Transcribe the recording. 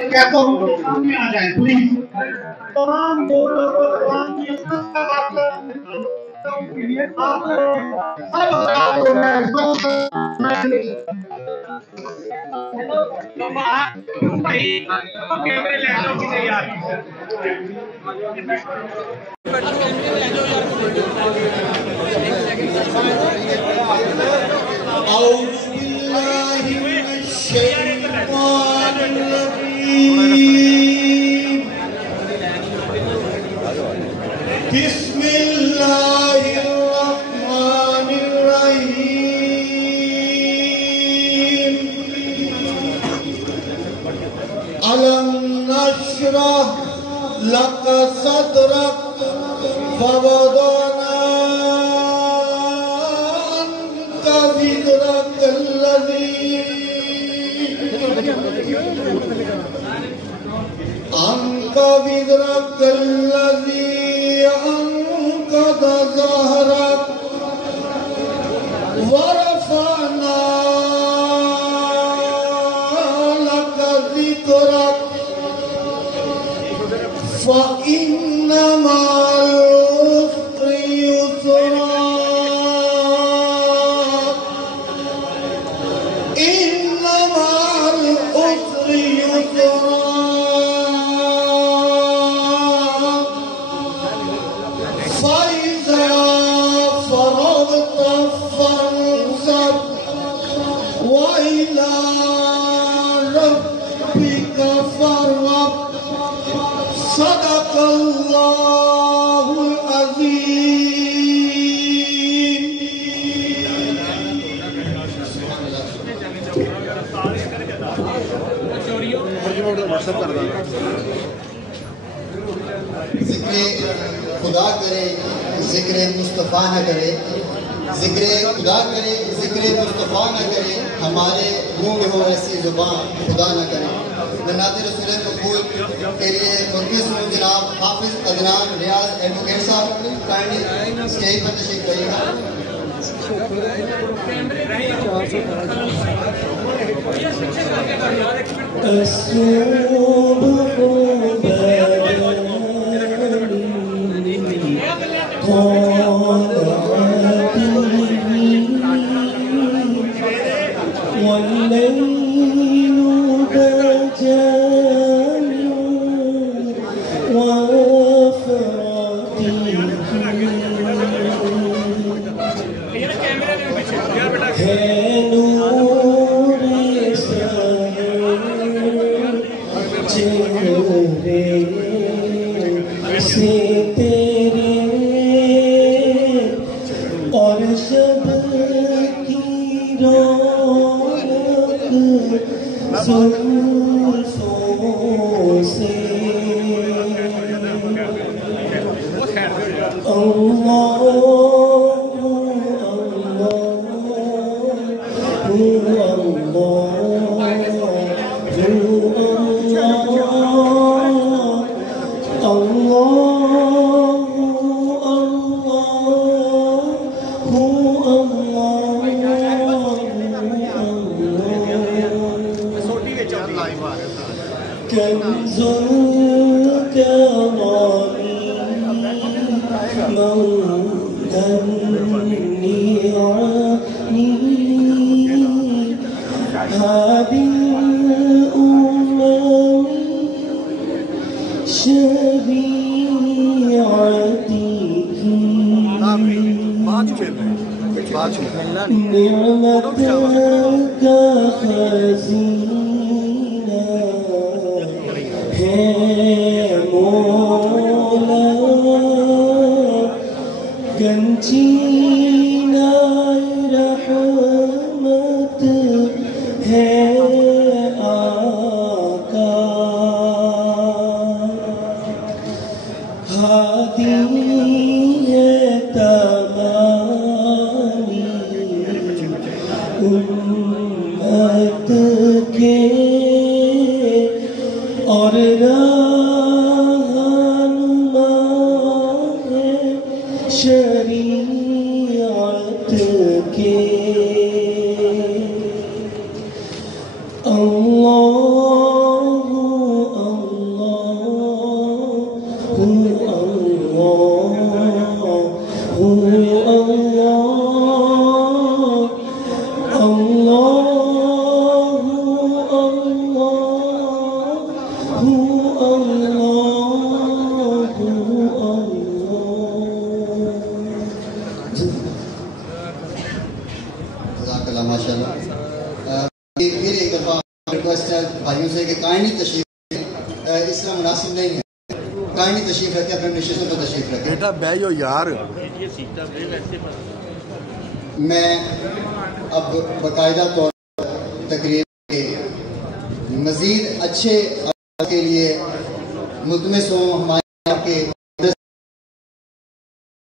कहता हूँ कि सामने आ जाए प्लीज। तमाम दोस्तों को तमाम अलम नशरह लक सदरक फवदना अन्का जिक्रक अल्लज़ी अन्कद ज़हरक वरफ़अना लक ज़िक्रक फ़इन्न मअल उसरि युस्रा इन्न मअल उसरि युस्रा फ़इज़ा फ़रग़त फ़ंसब वइला रब्बिक फ़रग़ब सदक़ल्लाहुल अज़ीम। ज़िक्र खुदा करे, ज़िक्र मुस्तफ़ा न करे, ज़िक्र खुदा करे, ज़िक्र मुस्तफ़ा न करे, हमारे मुँह में हो ऐसी ज़ुबान खुदा न करे। नाते रसूल मकबूल के लिए मुर्गिस हूँ जनाब हाफिज अदनान रियाज एडवोकेट साहब, काइंडली स्टेज पर तशरीफ लाइएगा। अल्लाहु जज़ाकल्लाह माशाल्लाह। फिर एक दफ़ा रिक्वेस्ट है भाइयों से कि कायनी तशरीफ इस तरह मुनासिब नहीं है, कायनी तशरीफ रखे, अपने नशिस्तों पर तशरीफ रखे। बेटा बैठो यार। मैं अब बाकायदा तौर पर तकरीर के मज़ीद अच्छे के लिए मुतमिस हूँ हमारे आपके